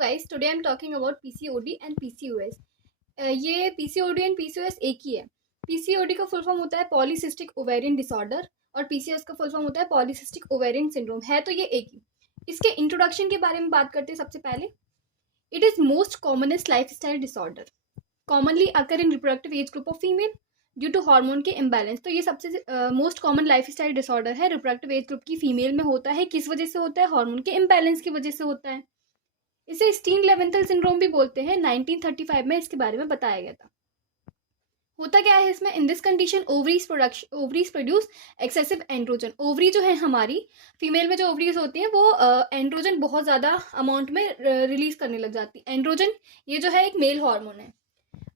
guys, today I'm talking about PCOD and PCOS. ये PCOD and PCOS एक ही है। PCOD का फुल फॉर्म होता है पॉलीसिस्टिक ओवेरियन डिसऑर्डर और PCOS का फुल फॉर्म होता है पॉलीसिस्टिक ओवेरियन सिंड्रोम। है तो ये एक ही। इसके इंट्रोडक्शन के बारे में बात करते हैं सबसे पहले। It is most commonest lifestyle disorder commonly occur in reproductive age group of female due to hormone के इम्बैलेंस। तो ये सबसे most common lifestyle disorder है, रिप्रोडक्टिव एज ग्रुप की फीमेल में होता है। किस वजह से होता है? हार्मोन के इम्बैलेंस की वजह से होता है। इसे स्टीन लेवेंथल सिंड्रोम भी बोलते हैं। 1935 में इसके बारे में बताया गया था। होता क्या है इसमें? In this condition ovaries produce excessive androgen. Ovary जो है हमारी फीमेल में जो ओवरीज होती हैं वो एंड्रोजन बहुत ज़्यादा अमाउंट में रिलीज करने लग जाती है। एंड्रोजन ये जो है एक मेल हार्मोन है।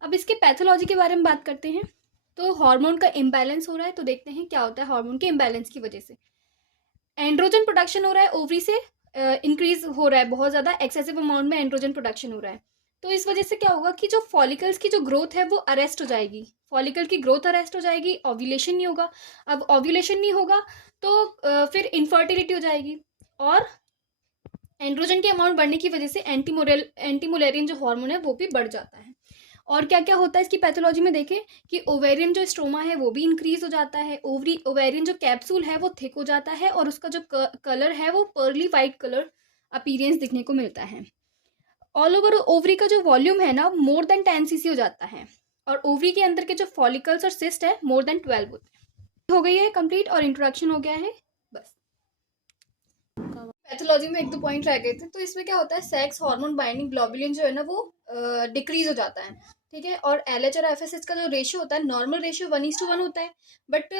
अब इसके पैथोलॉजी के बारे में बात करते हैं। तो हार्मोन का इम्बैलेंस हो रहा है, तो देखते हैं क्या होता है हार्मोन के इम्बैलेंस की वजह से। एंड्रोजन प्रोडक्शन हो रहा है ओवरी से, इंक्रीज हो रहा है बहुत ज़्यादा, एक्सेसिव अमाउंट में एंड्रोजन प्रोडक्शन हो रहा है। तो इस वजह से क्या होगा कि जो फॉलिकल्स की जो ग्रोथ है वो अरेस्ट हो जाएगी। फॉलिकल की ग्रोथ अरेस्ट हो जाएगी, ओव्यूलेशन नहीं होगा। अब ओव्यूलेशन नहीं होगा तो फिर इनफर्टिलिटी हो जाएगी और एंड्रोजन के अमाउंट बढ़ने की वजह से एंटीमुलेरियन जो हार्मोन है वो भी बढ़ जाता है। और क्या क्या होता है इसकी पैथोलॉजी में देखें कि ओवेरियन जो स्ट्रोमा है वो भी इंक्रीज हो जाता है। ओवेरियन जो कैप्सूल है वो थिक हो जाता है और उसका जो कलर है वो पर्ली वाइट कलर अपीरियंस दिखने को मिलता है। ऑल ओवर ओवरी का जो वॉल्यूम है ना मोर देन 10 cc हो जाता है और ओवरी के अंदर के जो फॉलिकल्स और सिस्ट है मोर देन 12 होते हैं। हो गई है कंप्लीट और इंट्रोडक्शन हो गया है। बस पैथोलॉजी में एक दो पॉइंट रह गए थे। तो इसमें क्या होता है, सेक्स हार्मोन बाइंडिंग ग्लोबुलिन जो है ना वो डिक्रीज हो जाता है, ठीक है। और एलएच और एफएसएच का जो रेशियो होता है, नॉर्मल रेशियो 1:1 होता है, बट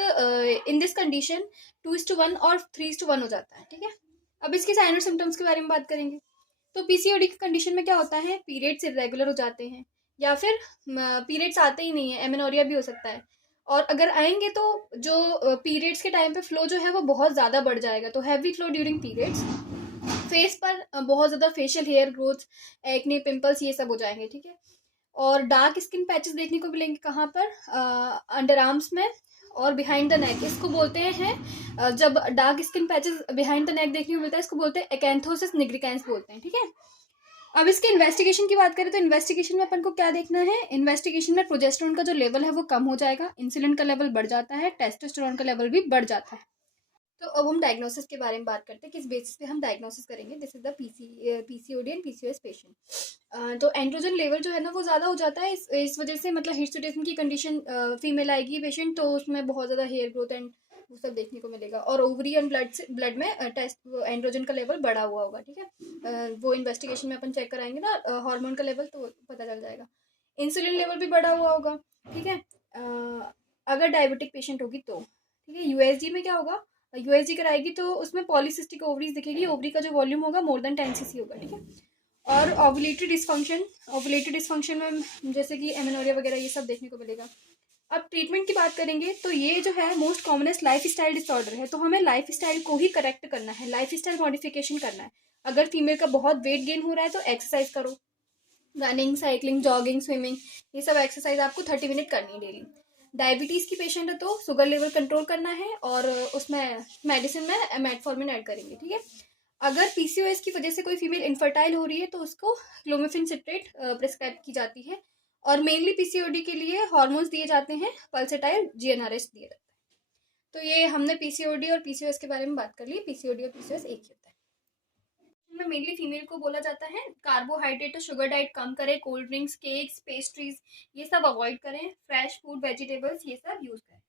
इन दिस कंडीशन 2:1 और 3:1 हो जाता है, ठीक है। अब इसके साइन और सिम्टम्स के बारे में बात करेंगे। तो पीसीओडी की कंडीशन में क्या होता है, पीरियड्स इरेगुलर हो जाते हैं या फिर पीरियड्स आते ही नहीं है, एमेनोरिया भी हो सकता है। और अगर आएंगे तो जो पीरियड्स के टाइम पे फ्लो जो है वो बहुत ज़्यादा बढ़ जाएगा, तो heavy flow during periods. Face पर बहुत ज़्यादा facial hair growth, acne, pimples ये सब हो जाएंगे, ठीक है। और डार्क स्किन पैचेस देखने को मिलेंगे कहाँ पर? अंडर आर्म्स में और बिहाइंड द नेक। इसको बोलते हैं जब dark skin patches behind the neck देखने को मिलता है इसको बोलते हैं एकैंथोसिस निग्रिकेंस बोलते हैं, ठीक है। अब इसके इन्वेस्टिगेशन की बात करें तो इन्वेस्टिगेशन में अपन को क्या देखना है? इन्वेस्टिगेशन में प्रोजेस्टेरोन का जो लेवल है वो कम हो जाएगा, इंसुलिन का लेवल बढ़ जाता है, टेस्टोस्टेरोन का लेवल भी बढ़ जाता है। तो अब हम डायग्नोसिस के बारे में बात करते हैं, किस बेसिस पे हम डायग्नोसिस करेंगे। This is the PCOD and PCOS patient. तो एंड्रोजन लेवल जो है ना वो ज़्यादा हो जाता है, इस वजह से मतलब हिर्सुटिज्म की कंडीशन फीमेल आएगी पेशेंट, तो उसमें बहुत ज़्यादा हेयर ग्रोथ एंड वो सब देखने को मिलेगा। और ओवरी एंड ब्लड में टेस्ट एंड्रोजन का लेवल बढ़ा हुआ होगा, ठीक है। वो इन्वेस्टिगेशन में अपन चेक कराएंगे ना हार्मोन का लेवल, तो पता चल जाएगा। इंसुलिन लेवल भी बढ़ा हुआ होगा, ठीक है। अगर डायबिटिक पेशेंट होगी तो, ठीक है। यूएसजी में क्या होगा, यूएसजी कराएगी तो उसमें पॉलीसिस्टिक ओवरीज दिखेगी, ओवरी का जो वॉल्यूम होगा मोर देन 10 cc होगा, ठीक है। और ओवुलेटरी डिस्फंक्शन में जैसे कि एमेनोरिया वगैरह ये सब देखने को मिलेगा। अब ट्रीटमेंट की बात करेंगे तो ये जो है most commonest lifestyle disorder है, तो हमें लाइफ स्टाइल को ही करेक्ट करना है, लाइफ स्टाइल मॉडिफिकेशन करना है। अगर फीमेल का बहुत वेट गेन हो रहा है तो एक्सरसाइज करो, रनिंग, साइकिलिंग, जॉगिंग, स्विमिंग, ये सब एक्सरसाइज आपको 30 मिनट करनी है डेली। डायबिटीज़ की पेशेंट है तो शुगर लेवल कंट्रोल करना है और उसमें मेडिसिन में मेटफॉर्मिन ऐड करेंगे, ठीक है। अगर पीसीओएस की वजह से कोई फीमेल इनफर्टाइल हो रही है तो उसको क्लोमिफेन सिट्रेट प्रिस्क्राइब की जाती है। और मेनली पीसीओडी के लिए हार्मोन्स दिए जाते हैं, पल्सेटाइल, जीएनआरएस दिए जाते हैं। तो ये हमने पीसीओडी और पीसीओएस के बारे में बात कर ली। पीसीओडी और पीसीओएस एक ही होता है। में मेनली फीमेल को बोला जाता है कार्बोहाइड्रेट और शुगर डाइट कम करें, कोल्ड ड्रिंक्स, केक्स, पेस्ट्रीज ये सब अवॉइड करें, फ्रेश फूड, वेजिटेबल्स ये सब यूज करें।